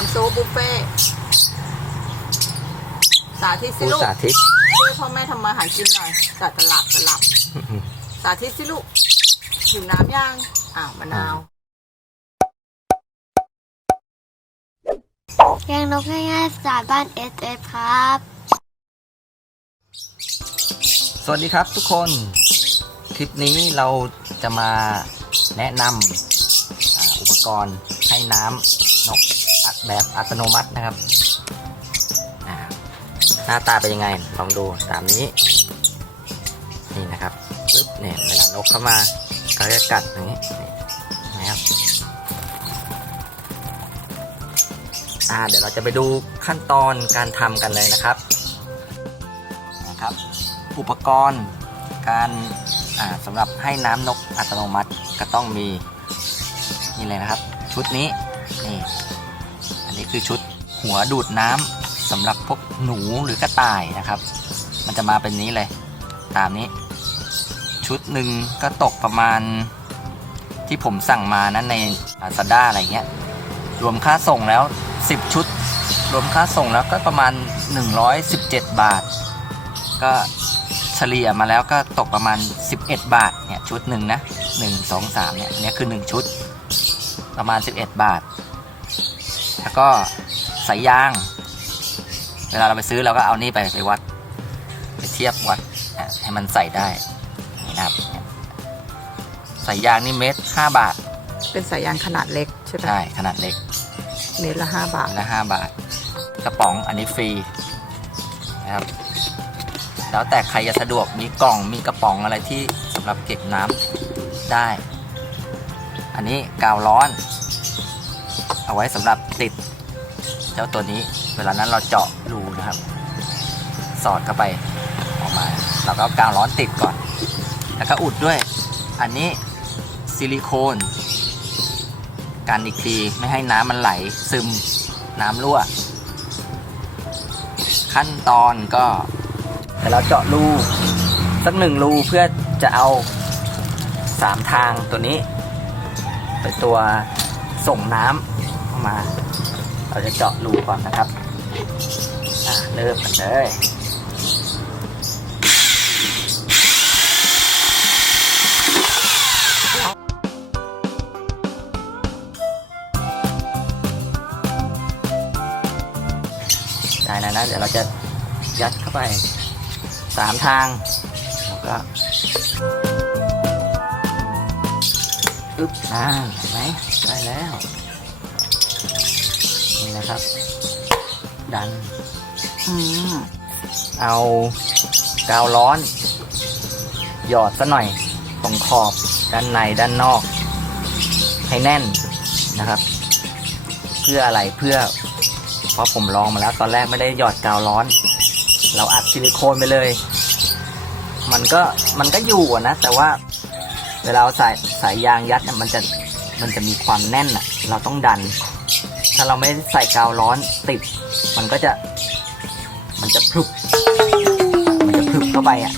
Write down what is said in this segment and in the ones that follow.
น้ำซุปบุฟเฟ่ต์สาธิตสิผู้ลูกสาธิตช่วยพ่อแม่ทำมาหากินหน่อยจัดตลับตลับ สาธิตสิลูกถึงน้ำย่างอ้าวมะนาวเลี้ยงนกง่ายๆสไตล์บ้าน SF ครับ สวัสดีครับทุกคน คลิปนี้เราจะมาแนะนำอ่าอุปกรณ์ให้น้ำนกอัด แบบอัตโนมัตินะครับ หน้าตาเป็นยังไงลองดูตามนี้ นี่นะครับปึ๊บเนี่ยเวลานกเข้ามาก็จะกัดอย่างนี้นะครับอ่าเดี๋ยวเราจะไปดูขั้นตอนการทำกันเลยนะครับนะครับ อุปกรณ์การอ่าสำหรับให้น้ำนกอัตโนมัติก็ต้องมีนี่เลยนะครับ ชุดนี้นี่ นนี้คือชุดหัวดูดน้ำสำหรับพวกหนูหรือกระต่ายนะครับ มันจะมาเป็นนี้เลย ตามนี้ ชุดหนึ่งก็ตกประมาณที่ผมสั่งมานั้นในอาซาด้าอะไรเงี้ย รวมค่าส่งแล้ว 10 ชุด รวมค่าส่งแล้วก็ประมาณ 117 บาท ก็เฉลี่ยมาแล้วก็ตกประมาณ 11 บาทเนี่ยชุดหนึ่งนะ 1 2 3เนี่ยเนี่ยคือ 1 ชุด ประมาณ 11 บาท แล้วก็สายยาง เวลาเราไปซื้อเราก็เอานี่ไปไปวัด ไปเทียบวัดอะให้มันใส่ได้นี่นะครับเนี่ยสายยางนี่เมตรห้าบาท เป็นสายยางขนาดเล็กใช่ไหมใช่ขนาดเล็กเมตรละห้าบาทอันละห้าบาท กระป๋องอันนี้ฟรีนะครับแล้วแต่ใครจะสะดวกมีกล่องมีกระป๋องอะไรที่สำหรับเก็บน้ำได้ อันนี้กาวร้อน เอาไว้สำหรับติดเจ้าตัวนี้ เวลานั้นเราเจาะรูนะครับ สอดเข้าไปออกมา เราก็กาวร้อนติดก่อน แล้วก็อุดด้วย อันนี้ซิลิโคนกันอีกทีไม่ให้น้ำมันไหลซึมน้ำรั่ว ขั้นตอนก็เดี๋ยวเราเจาะรูสักหนึ่งรูเพื่อจะเอาสามทางตัวนี้ เป็นตัวส่งน้ำ มา เราจะเจาะรูก่อนนะครับเริ่มกันเลยได้แล้วนะเดี๋ยวเราจะยัดเข้าไปสามทาง แล้วก็อึ๊บอ่าเห็นไหมได้แล้ว นี่นะครับ ดัน อืมเอากาวร้อน หยอดซะหน่อยตรงขอบด้านในด้านนอก ให้แน่นนะครับ เพื่ออะไรเพื่อ เพราะผมลองมาแล้ว ตอนแรกไม่ได้หยอดกาวร้อน เราอัดซิลิโคนไปเลย มันก็มันก็อยู่อะนะ แต่ว่าเวลาเอาสายสายยางยัดเนี่ยมันจะมันจะมีความแน่นอะเราต้องดัน ถ้าเราไม่ใส่กาวร้อนติด มันก็จะ มันจะพลุบมันจะพลุบเข้าไปอะ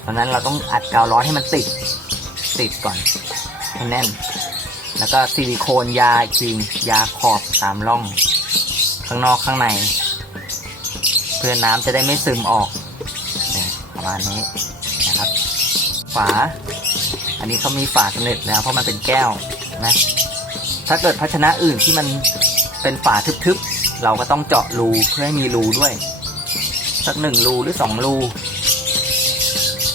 เพราะนั้นเราต้องอัดกาวร้อนให้มันติด ติดก่อนให้แน่น แล้วก็ซิลิโคนยาอีกทียาขอบตามร่อง ข้างนอกข้างใน เพื่อน้ำจะได้ไม่ซึมออกประมาณนี้นะครับ ฝา อันนี้เขามีฝาสำเร็จแล้วเพราะมันเป็นแก้วนะ ถ้าเกิดภาชนะอื่นที่มันเป็นฝาทึบๆ เราก็ต้องเจาะรูเพื่อให้มีรูด้วย สักหนึ่งรูหรือสองรู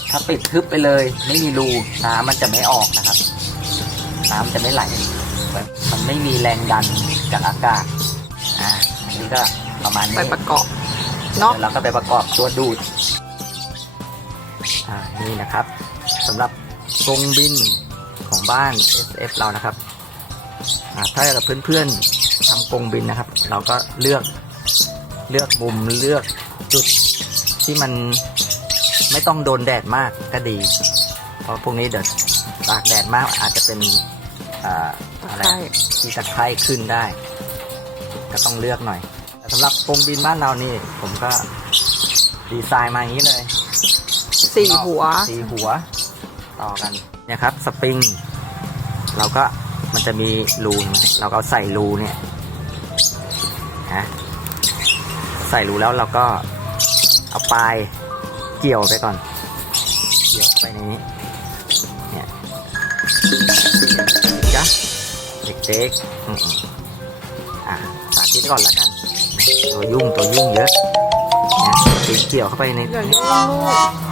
ถ้าปิดทึบไปเลยไม่มีรูน้ำมันจะไม่ออกนะครับ น้ำจะไม่ไหลมันไม่มีแรงดันจากอากาศอ่าอันนี้ก็ประมาณไปนี้ประกอบเนาะเดี๋ยวเราก็ไปประกอบตัวดูดอ่านี่นะครับสำหรับกรงบินของบ้าน SF เรานะครับอ่า ถ้ากับเพื่อนๆทำกรงบินนะครับ เราก็เลือกเลือกมุมเลือกจุดที่มันไม่ต้องโดนแดดมากก็ดี เพราะพวกนี้เดี๋ยวตากแดดมากอาจจะเป็นอ่าอะไรใช่ที่ตะไคร่ขึ้นได้ ก็ต้องเลือกหน่อยแต่สำหรับกรงบินบ้านเรานี่ ผมก็ดีไซน์มาอย่างนี้เลยสี่หัวสี่หัว ต่อกันเนี่ยครับ สปริง เราก็ มันจะมีรูเห็นไหมเราก็ใส่รูเนี่ยนะใส่รูแล้วเราก็เอาปลายเกี่ยวไปก่อน เกี่ยวเข้าไปในนี้ เนี่ยจ้ะเด็กๆอะสาธิตก่อนแล้วกัน ตัวยุ่งตัวยุ่งเยอะเนี่ยสปริงเกี่ยวเข้าไปในอย่ายุ่งลูก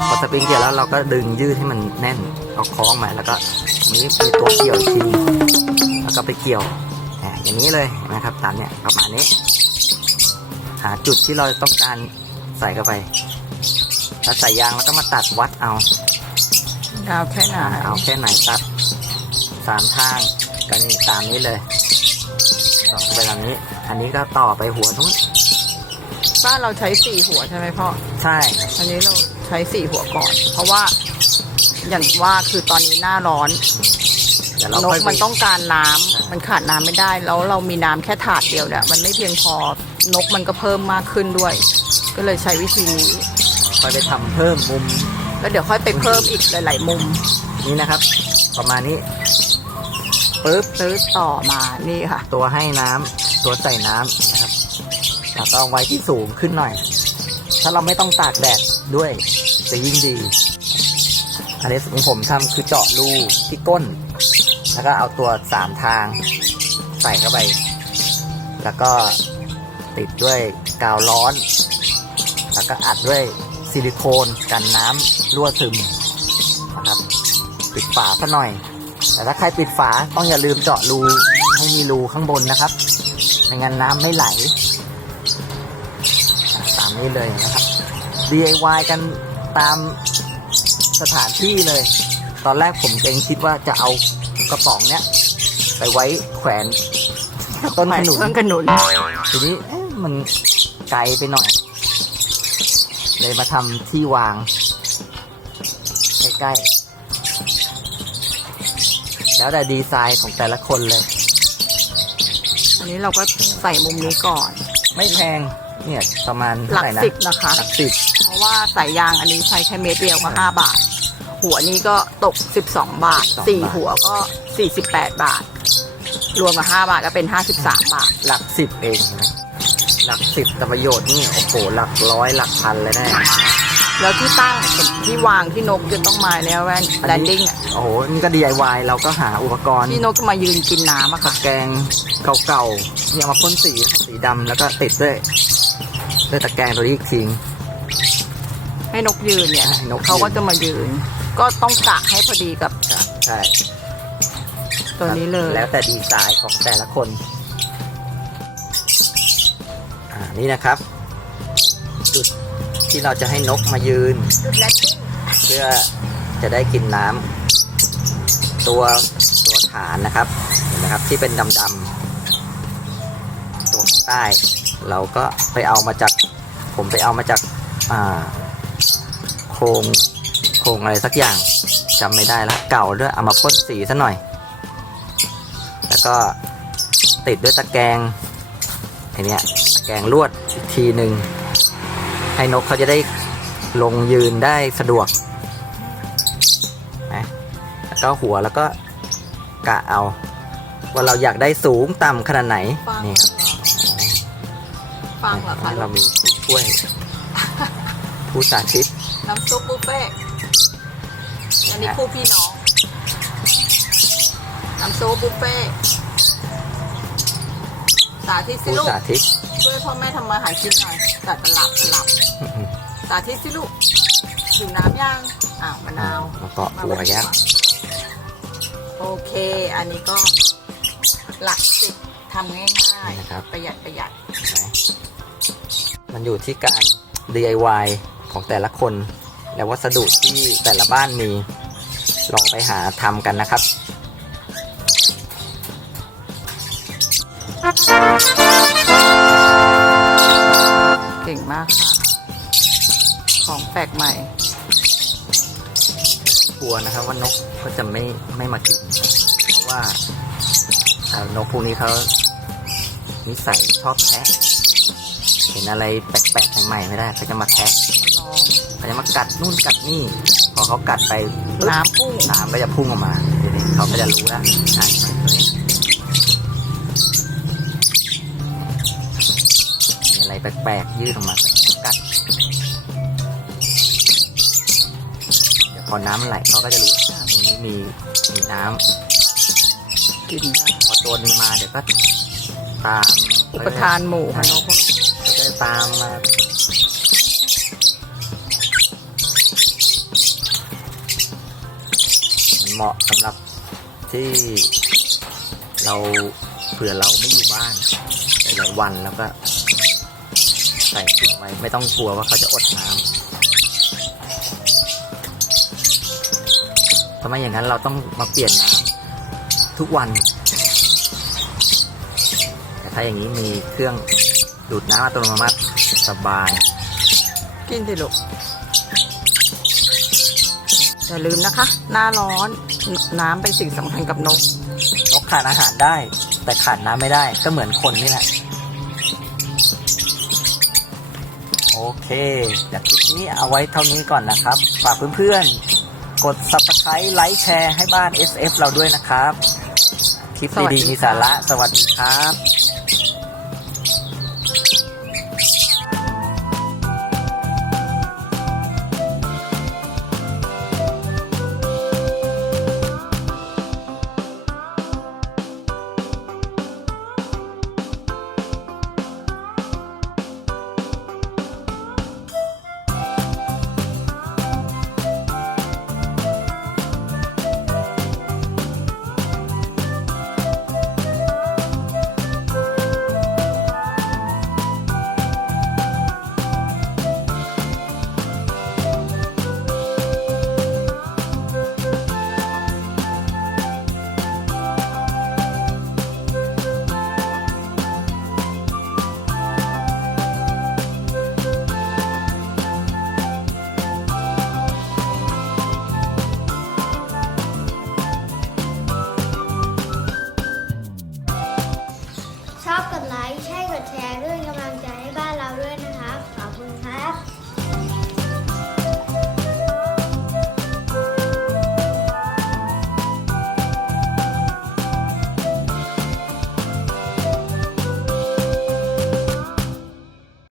พอสปริงเกี่ยวแล้วเราก็ดึงยืดให้มันแน่นเอาคล้องมาแล้วก็ตรงนี้มีตัวเกี่ยวอีกทีแล้ว ก็ไปเกี่ยวอะอย่างนี้เลยนะครับตามเนี่ยประมาณนี้ หาจุดที่เราต้องการใส่เข้าไปถ้าใส่ยางแล้วก็มาตัดวัดเอายาวแค่ไหนเอาแค่ไหนตัดสามทางกันนี่ตามนี้เลยต่อไปแบบนี้ อันนี้ก็ต่อไปหัวนู้นบ้านเราใช้สี่หัวใช่ไหมพ่อใช่ อันนี้เราใช้สี่หัวก่อน เพราะว่าอย่างว่าคือตอนนี้หน้าร้อน เดี๋ยวเรานกค่อยไป มันต้องการน้ำอ่ามั มันขาดน้ำไม่ได้ แล้วเรามีน้ำแค่ถาดเดียวเนี่ยมันไม่เพียงพอนกมันก็เพิ่มมากขึ้นด้วย ก็เลยใช้วิธีนี้ ค่อยไปทำเพิ่มมุมแล้วเดี๋ยวค่อยไปเพิ่มอีกหลาย ๆ มุมนี้นะครับ ประมาณนี้ปึ๊บซื้อต่อมานี่ค่ะ ตัวให้น้ำตัวใส่น้ำนะครับแล้วก็เอาไว้ที่สูงขึ้นหน่อย ถ้าเราไม่ต้องตากแดดด้วยจะยิ่งดี อันนี้ของผมทำคือเจาะรูที่ก้น แล้วก็เอาตัวสามทางใส่เข้าไป แล้วก็ติดด้วยกาวร้อน แล้วก็อัดด้วยซิลิโคนกันน้ำรั่วซึมนะครับ ปิดฝาซะหน่อย แต่ถ้าใครปิดฝาต้องอย่าลืมเจาะรูให้มีรูข้างบนนะครับไม่งั้นน้ำไม่ไหล ตามนี้เลยนะครับ DIY กันตามสถานที่เลย ตอนแรกผมเองคิดว่าจะเอา กระป๋องเนี้ยไปไว้แขวนต้นขนุนต้นขนุนทีนี้เอ๊ะมันไกลไปหน่อย เลยมาทำที่วาง ใกล้ๆ แล้วแต่ดีไซน์ของแต่ละคนเลย อันนี้เราก็ใส่มุมนี้ก่อน ไม่แพงเนี่ยประมาณหเท่าลักไหร่นะสิบนะคะหลักสิบเพราะว่าสายยางอันนี้ใช้แค่เม็ดเดียวก็ห้าบาท หัวนี้ก็ตกสิบสองบาท12สี่บาทหัวก็สี่สิบแปดบาท รวมกับห้าบาทก็เป็นห้าสิบสามบาท หลักสิบเองนะ หลักสิบแต่ประโยชน์นี่โอ้โหหลักร้อยหลักพันเลยแน่แล้วที่ตั้งที่วางที่นกจะต้องมาแล้วแวนแลนดิ้งอะโอ้โหนี่ก็ DIY เราก็หาอุปกรณ์ที่นกจะมายืนกินน้ำอะตะค่ะแกรงเก่าๆเนี่ยเอามาพ่นสีนะครับสีดำแล้วก็ติดด้วยด้วยตะแกรงตัวนี้อีกที ให้นกยืนเนี่ย ให้นกยืน เขาก็จะมายืน ก็ต้องกะให้พอดีกับใช่ตัวนี้เลย แล้วแต่ดีไซน์ของแต่ละคน อ่านี่นะครับ จุดที่เราจะให้นกมายืน จุดแลนดิ้งเพื่อจะได้กินน้ำตัวตัวฐานนะครับเห็นไหมครับที่เป็นดำๆตัวข้างใต้ เราก็ไปเอามาจาก ผมไปเอามาจากอ่าโครงโครงอะไรสักอย่างจำไม่ได้แล้วเก่าด้วยเอามาพ่นสีซะหน่อย แล้วก็ติดด้วยตะแกรงไอเนี้ยตะแกรงลวดอีกทีหนึ่งให้นกเขาจะได้ลงยืนได้สะดวกนะแล้วก็หัวแล้วก็กะเอาว่าเราอยากได้สูงต่ำขนาดไหนฟังนี่เหครรัอบฟังเหรอคะเรามีผู้ช่วย ผู้สาธิต น้ำซุปบุฟเฟ่ต์อันนี้คู่พี่น้อง น้ำซุปบุฟเฟ่ต์สาธิตสิผู้ลูกสาธิตช่วยพ่อแม่ทำมาหากินหน่อยจัดตลับตลับ สาธิตสิลูกถึงน้ำย่างอ้าวมะนาวแล้วก็หัวยักษ์โอเค อันนี้ก็หลักสิบทำง่ายนะครับ ๆ ประหยัดประหยัดเห็นไหมมันอยู่ที่การ DIY ของแต่ละคน และวัสดุที่แต่ละบ้านมี ลองไปหาทำกันนะครับ เก่งมากค่ะ ของแปลกใหม่กลัวนะครับว่านกเขาจะไม่ไม่มากิน เพราะว่าอ่านกพวกนี้เขานิสัยชอบแทะ เห็นอะไรแปลกๆใหม่ๆไม่ได้เขาจะมาแทะลองเขาจะมากัดนู่นกัดนี่ พอเขากัดไปปึ๊บน้ำพุ่งน้ำก็จะพุ่งออกมาทีนี้เขาก็จะรู้แล้วอะตัวนี้แปลกๆยื่นออกมากัดเดี๋ยวพอน้ำมันไหลเขาก็จะรู้ว่าตรงนี้มีมีน้ำกินได้พอตัวหนึ่งมาเดี๋ยวก็ตามอุปทานหมู่ค่ะนกพวกนี้เขาจะ ตามมามันเหมาะสำหรับที่เราเผื่อเราไม่อยู่บ้านหลายๆวันแล้วก็ใส่ถุงไว้ไม่ต้องกลัวว่าเขาจะอดน้ำทำไมอย่างนั้นเราต้องมาเปลี่ยนน้ำทุกวัน แต่ถ้าอย่างนี้มีเครื่อง ดูดน้ำอัตโนมัติสบาย กินสิลูกอย่าลืมนะคะ หน้าร้อนน้ำเป็นสิ่งสำคัญกับนก นกขาดอาหารได้ แต่ขาดน้ำไม่ได้ก็เหมือนคนนี่แหละ โอเคเดี๋ยวคลิปนี้เอาไว้เท่านี้ก่อนนะครับ ฝากเพื่อนๆ กด subscribe ไลค์แชร์ให้บ้าน SF เราด้วยนะครับ คลิปสวัสดีดีๆมีค่ะสาระ สวัสดีครับ